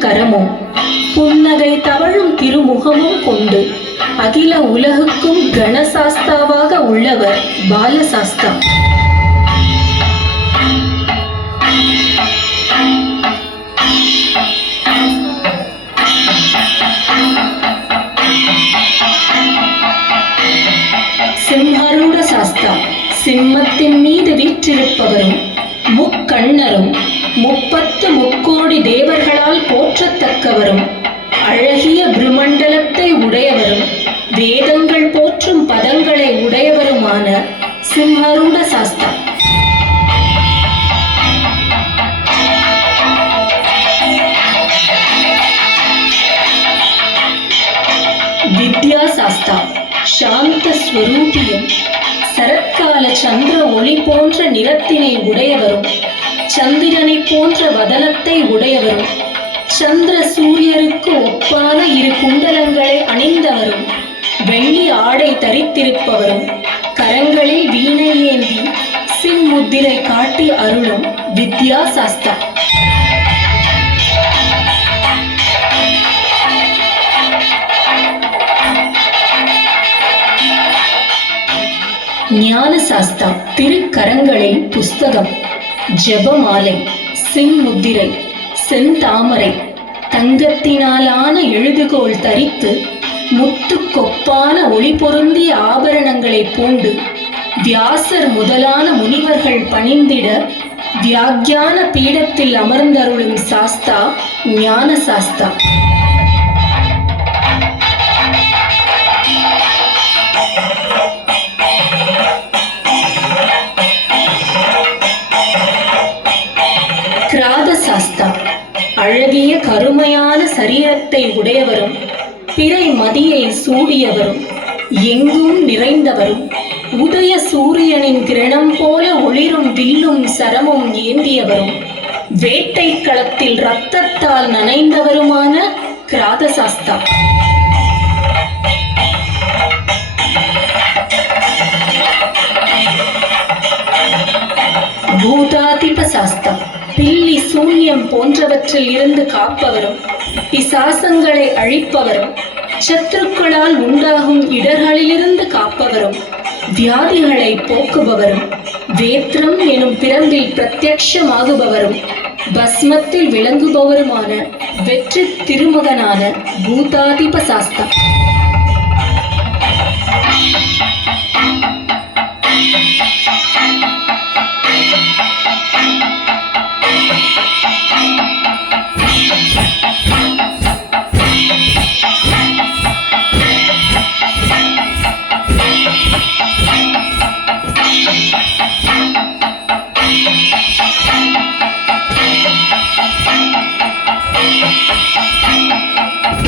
திருக்கரமும் புன்னகை தவழும் திருமுகமும் கொண்டு அகில உலகுக்கும் கணசாஸ்தாவாக உள்ளவர் பாலசாஸ்தா. சிம்ஹரூட சாஸ்தா சிம்மத்தின் மீது வீற்றிருப்பவரும் முக்கண்ணரும் 30 முக்கோடி தேவர்களால் போற்றத்தக்கவரும் அழகிய பிரமண்டலத்தை உடையவரும் வேதங்கள் போற்றும் பதங்களை உடையவருமான சிம்ஹரூட சாஸ்தா. வித்யா சாஸ்தா சாந்த ஸ்வரூபியும் சரத்கால சந்திர ஒளி போன்ற நிறத்தினை உடையவரும் சந்திரனை போன்ற வதனத்தை உடையவரும் சந்திர சூரியருக்கு ஒப்பான 2 குண்டலங்களை அணிந்தவரும் வெள்ளி ஆடை தரித்திருப்பவரும் கரங்களில் வீணை ஏந்தி சின்முத்திரை காட்டி அருளும் வித்யா சாஸ்தா. ஞான சாஸ்தா திருக்கரங்களில் புஸ்தகம், ஜெபமாலை, சின்முத்திரை, செந்தாமரை, தங்கத்தினாலான எழுதுகோள் தரித்து முத்துக்கொப்பான ஒளி பொருந்திய ஆபரணங்களை பூண்டு வியாசர் முதலான முனிவர்கள் பணிந்திட வியாக்கியான பீடத்தில் அமர்ந்தருளும் சாஸ்தா ஞான சாஸ்தா. கிராத சாஸ்தா அழகிய கருமையான சரீரத்தை உடையவரும் பிறை மதியை சூடியவரும் எங்கும் நிறைந்தவரும் உதய சூரியனின் கிரணம் போல ஒளிரும் வில்லும் சரமும் ஏந்தியவரும் வேட்டை களத்தில் இரத்தத்தால் நனைந்தவருமான கிராத சாஸ்தா. பூதாதிப சாஸ்தா பில்லி சூன்யம் போன்றவற்றில் இருந்து காப்பவரும் பிசாசங்களை அழிப்பவரும் சத்துருக்களால் உண்டாகும் இடர்களிலிருந்து காப்பவரும் வியாதிகளை போக்குபவரும் வேத்ரம் எனும் பிரம்பில் பிரத்யக்ஷமாகுபவரும் பஸ்மத்தில் விளங்குபவருமான வெற்றி திருமகனான பூதாதிப சாஸ்தா.